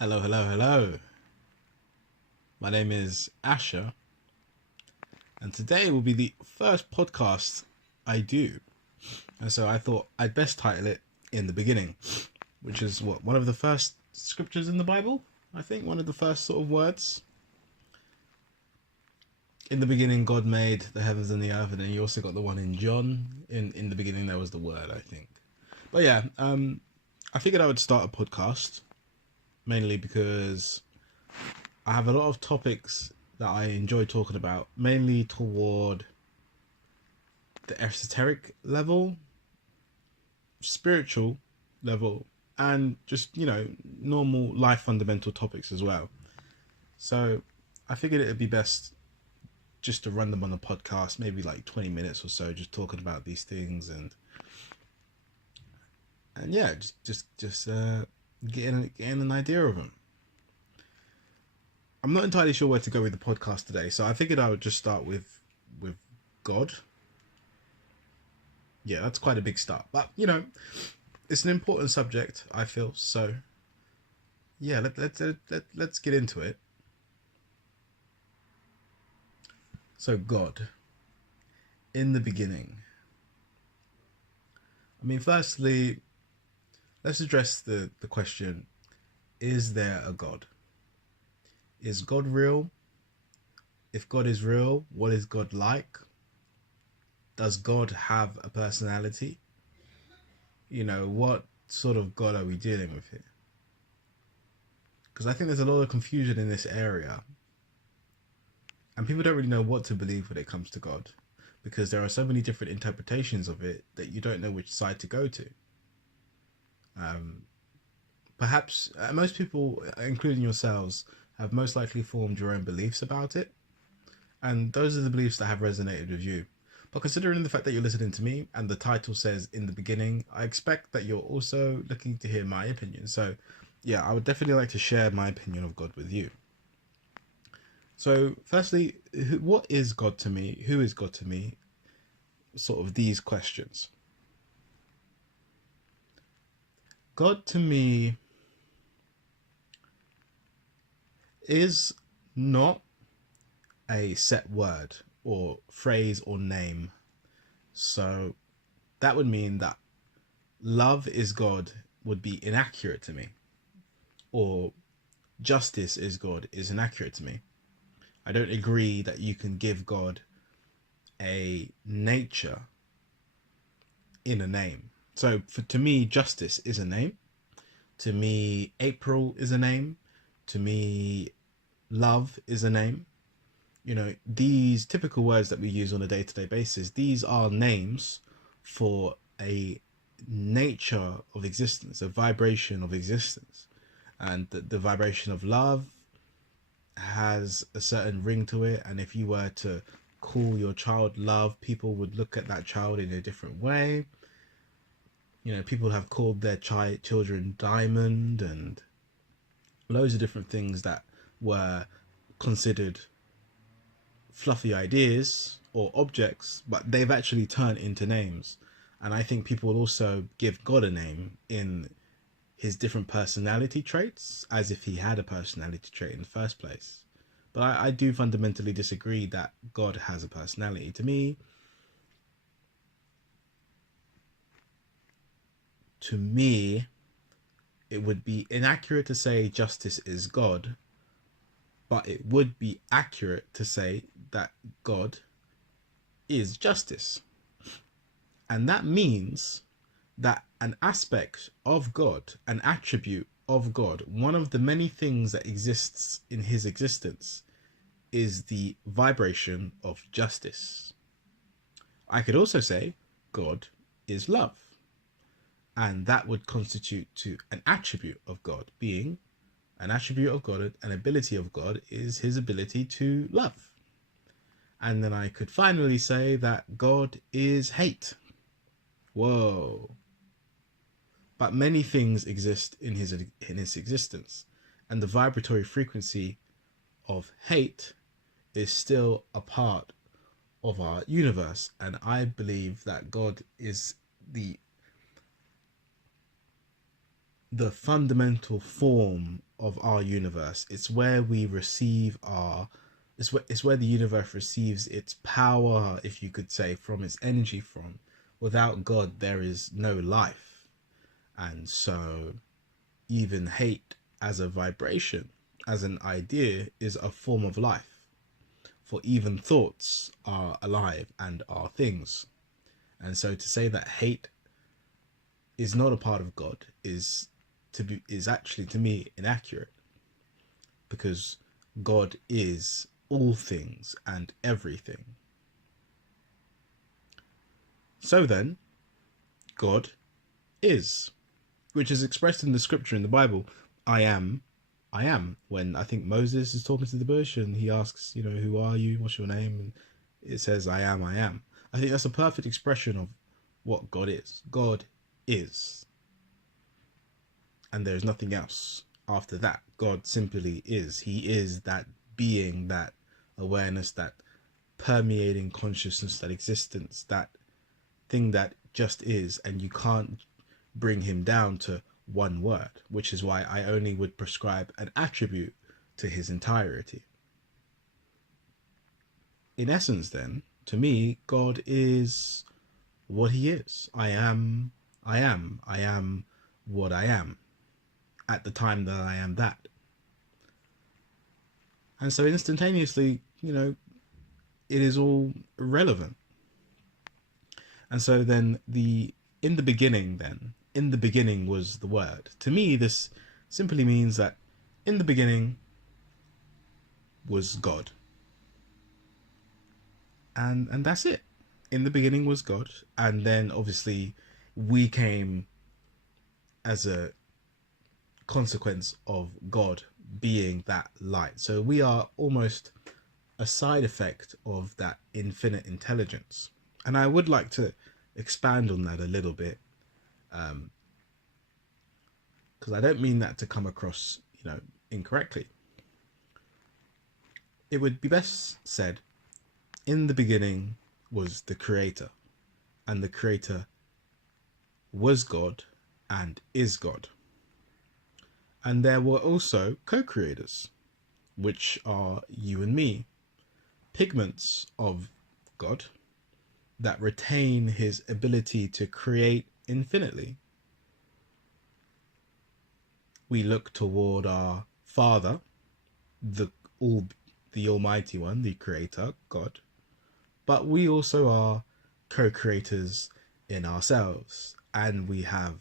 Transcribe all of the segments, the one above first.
Hello, hello, hello. My name is Asher, and today will be the first podcast I do. And so I thought I'd best title it In the Beginning, which is one of the first scriptures in the Bible? I think one of the first sort of words. In the beginning, God made the heavens and the earth, and then you also got the one in John. In the beginning, there was the word, I think. But yeah, I figured I would start a podcast, mainly because I have a lot of topics that I enjoy talking about, mainly toward the esoteric level, spiritual level, and just, normal life fundamental topics as well. So I figured it would be best just to run them on the podcast, maybe like 20 minutes or so, just talking about these things and yeah, just getting an idea of them. I'm not entirely sure where to go with the podcast today, so I figured I would just start with God. Yeah, that's quite a big start, but it's an important subject, I feel. So yeah, let's get into it. So God, in the beginning. I mean, firstly, let's address the question: is there a God? Is God real? If God is real, what is God like? Does God have a personality? What sort of God are we dealing with here? Because I think there's a lot of confusion in this area, and people don't really know what to believe when it comes to God, because there are so many different interpretations of it that you don't know which side to go to. Um, Perhaps most people, including yourselves, have most likely formed your own beliefs about it, and those are the beliefs that have resonated with you. But considering the fact that you're listening to me and the title says In the Beginning, I expect that you're also looking to hear my opinion. So yeah, I would definitely like to share my opinion of God with you. So firstly, what is God to me? Who is God to me? Sort of these questions. God to me is not a set word or phrase or name. So that would mean that love is God would be inaccurate to me, or justice is God is inaccurate to me. I don't agree that you can give God a nature in a name. So to me, justice is a name. To me, April is a name. To me, love is a name. These typical words that we use on a day-to-day basis, these are names for a nature of existence, a vibration of existence. And the vibration of love has a certain ring to it. And if you were to call your child love, people would look at that child in a different way. People have called their children diamond and loads of different things that were considered fluffy ideas or objects, but they've actually turned into names. And I think people will also give God a name in his different personality traits, as if he had a personality trait in the first place. But I do fundamentally disagree that God has a personality. To me, it would be inaccurate to say justice is God, but it would be accurate to say that God is justice. And that means that an aspect of God, an attribute of God, one of the many things that exists in his existence is the vibration of justice. I could also say God is love. And that would constitute to an attribute of God, being an attribute of God, an ability of God is his ability to love. And then I could finally say that God is hate. Whoa. But many things exist in his existence, and the vibratory frequency of hate is still a part of our universe. And I believe that God is the fundamental form of our universe. It's where we receive our it's where the universe receives its power, if you could say, from its energy from. Without God, there is no life. And so even hate as a vibration, as an idea, is a form of life. For even thoughts are alive and are things. And so to say that hate is not a part of God is actually, to me, inaccurate, because God is all things and everything. So then, God is, which is expressed in the scripture in the Bible. I am. When I think Moses is talking to the bush and he asks, who are you? What's your name? And it says, I am. I think that's a perfect expression of what God is. God is. And there's nothing else after that. God simply is. He is that being, that awareness, that permeating consciousness, that existence, that thing that just is. And you can't bring him down to one word, which is why I only would prescribe an attribute to his entirety. In essence, then, to me, God is what he is. I am what I am at the time that I am that. And so instantaneously, it is all irrelevant. And so then in the beginning was the Word. To me, this simply means that in the beginning was God. And that's it. In the beginning was God. And then obviously we came as a consequence of God being that light. So we are almost a side effect of that infinite intelligence. And I would like to expand on that a little bit, because I don't mean that to come across, incorrectly. It would be best said, in the beginning was the Creator, and the Creator was God and is God. And there were also co-creators, which are you and me, pigments of God that retain his ability to create infinitely. We look toward our Father, the Almighty One, the Creator, God, but we also are co-creators in ourselves, and we have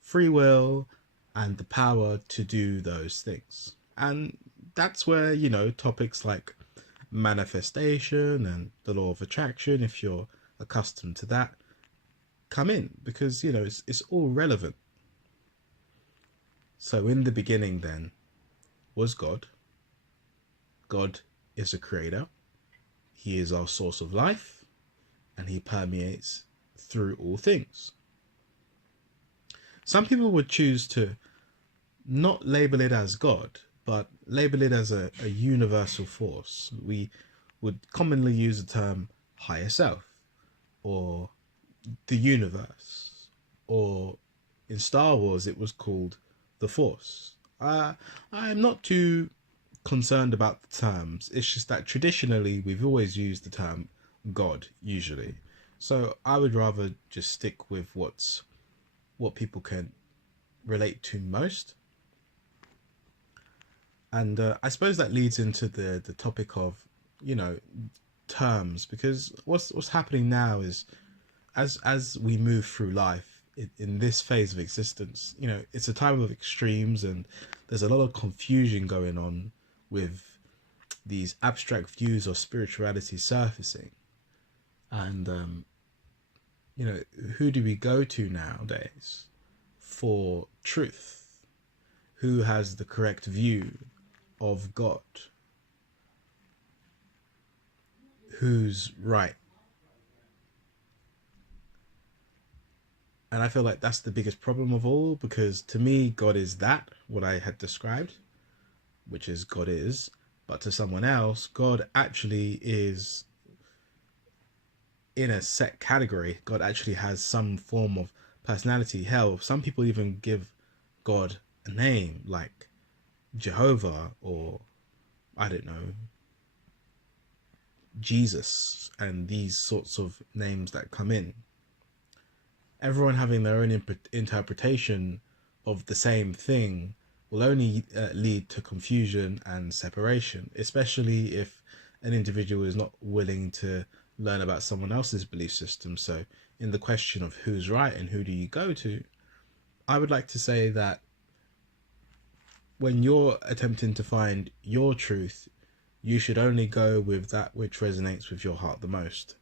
free will and the power to do those things. And that's where, topics like manifestation and the law of attraction, if you're accustomed to that, come in, because, it's all relevant. So in the beginning then was God. God is a creator. He is our source of life, and he permeates through all things. Some people would choose to not label it as God, but label it as a universal force. We would commonly use the term higher self, or the universe, or in Star Wars it was called the Force. I'm not too concerned about the terms. It's just that traditionally we've always used the term God, usually. So I would rather just stick with what people can relate to most. And I suppose that leads into the topic of, terms, because what's happening now is, as we move through life in this phase of existence, it's a time of extremes, and there's a lot of confusion going on with these abstract views of spirituality surfacing. And who do we go to nowadays for truth? Who has the correct view of God? Who's right? And I feel like that's the biggest problem of all, because to me, God is that, what I had described, which is God is. But to someone else, God actually is in a set category. God actually has some form of personality. Hell, some people even give God a name, like Jehovah, or I don't know, Jesus, and these sorts of names that come in, everyone having their own interpretation of the same thing will only lead to confusion and separation, especially if an individual is not willing to learn about someone else's belief system. So, in the question of who's right and who do you go to, I would like to say that when you're attempting to find your truth, you should only go with that which resonates with your heart the most.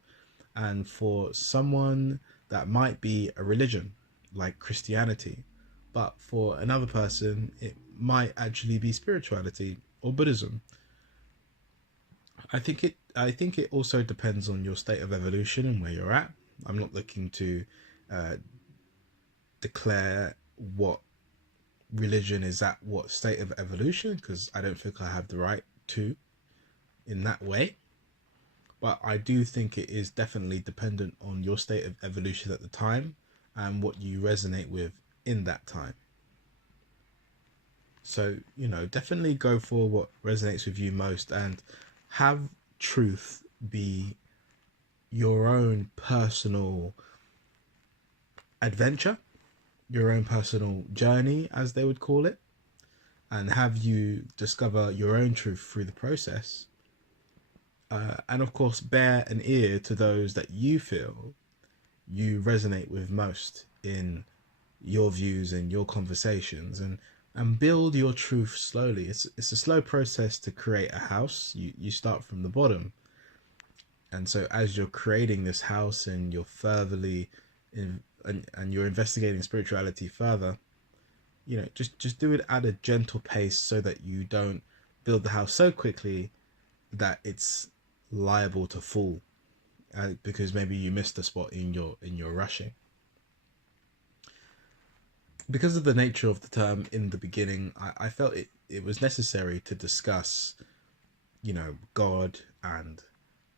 And for someone, that might be a religion like Christianity, but for another person it might actually be spirituality or Buddhism. I think it also depends on your state of evolution and where you're at. I'm not looking to uh, declare what religion is at what state of evolution, because I don't think I have the right to in that way. But I do think it is definitely dependent on your state of evolution at the time and what you resonate with in that time. So, definitely go for what resonates with you most, and have truth be your own personal adventure, your own personal journey, as they would call it, and have you discover your own truth through the process. And of course, bear an ear to those that you feel you resonate with most in your views and your conversations, and build your truth slowly. It's a slow process to create a house. You start from the bottom, and so as you're creating this house and you're furtherly and you're investigating spirituality further, just do it at a gentle pace so that you don't build the house so quickly that it's liable to fall, because maybe you missed a spot in your rushing. Because of the nature of the term in the beginning, I felt it was necessary to discuss, God and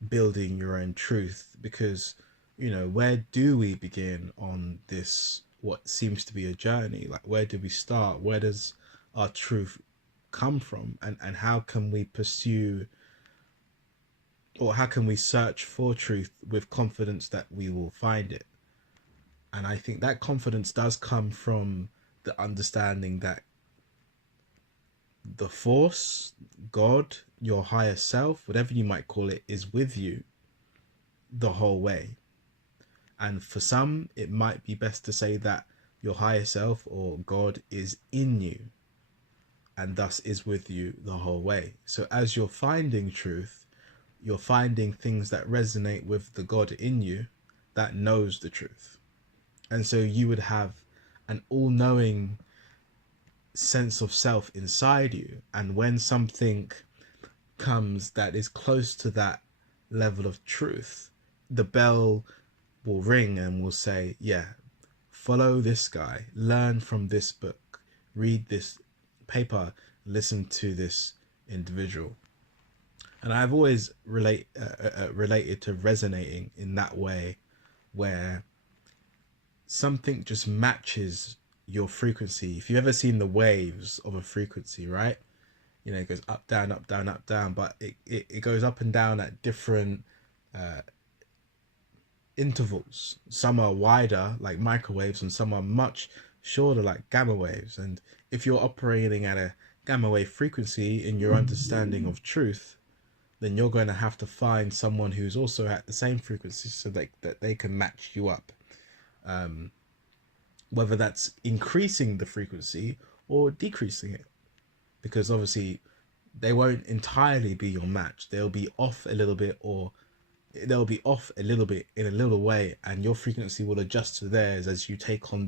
building your own truth, because, where do we begin on this, what seems to be a journey? Like, where do we start? Where does our truth come from? And how can we pursue, or how can we search for truth with confidence that we will find it? And I think that confidence does come from the understanding that the force, God, your higher self, whatever you might call it, is with you the whole way. And for some, it might be best to say that your higher self or God is in you and thus is with you the whole way. So as you're finding truth, you're finding things that resonate with the God in you that knows the truth. And so you would have an all-knowing sense of self inside you. And when something comes that is close to that level of truth, the bell will ring and will say, yeah, follow this guy, learn from this book, read this paper, listen to this individual. And I've always related to resonating in that way, where something just matches your frequency. If you've ever seen the waves of a frequency, right? It goes up, down, up, down, up, down, but it goes up and down at different intervals. Some are wider, like microwaves, and some are much shorter, like gamma waves. And if you're operating at a gamma wave frequency in your understanding of truth, then you're going to have to find someone who's also at the same frequency so that they can match you up. Whether that's increasing the frequency or decreasing it, because obviously they won't entirely be your match. They'll be off a little bit, or they'll be off a little bit in a little way, and your frequency will adjust to theirs as you take on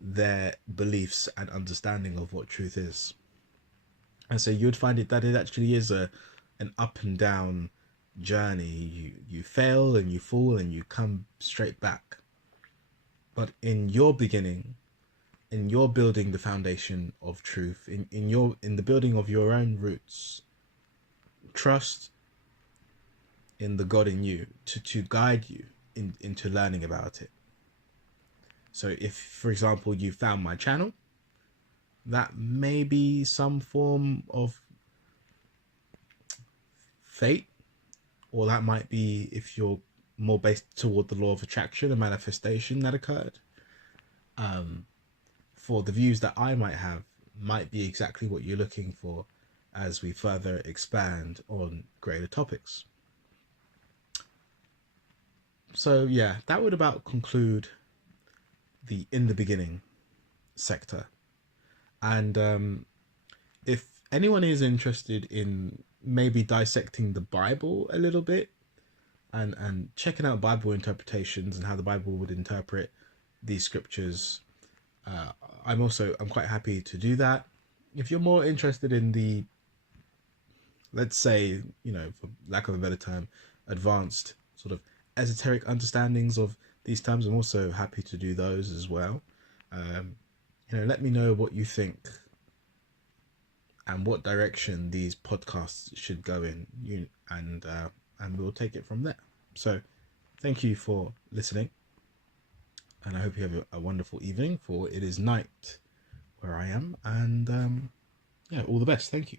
their beliefs and understanding of what truth is. And so you'd find it that it actually is an up and down journey. You fail and you fall and you come straight back. But in your beginning, in your building the foundation of truth, in the building of your own roots, trust in the God in you to guide you into learning about it. So if, for example, you found my channel, that may be some form of fate, or that might be, if you're more based toward the law of attraction, a manifestation that occurred. For the views that I might have, might be exactly what you're looking for as we further expand on greater topics. So yeah, that would about conclude the in the beginning sector. And if anyone is interested in maybe dissecting the Bible a little bit, and checking out Bible interpretations and how the Bible would interpret these scriptures, I'm quite happy to do that. If you're more interested in the, let's say, for lack of a better term, advanced sort of esoteric understandings of these terms, I'm also happy to do those as well. Let me know what you think and what direction these podcasts should go in, and we'll take it from there. So thank you for listening, and I hope you have a wonderful evening, for it is night where I am. And all the best. Thank you.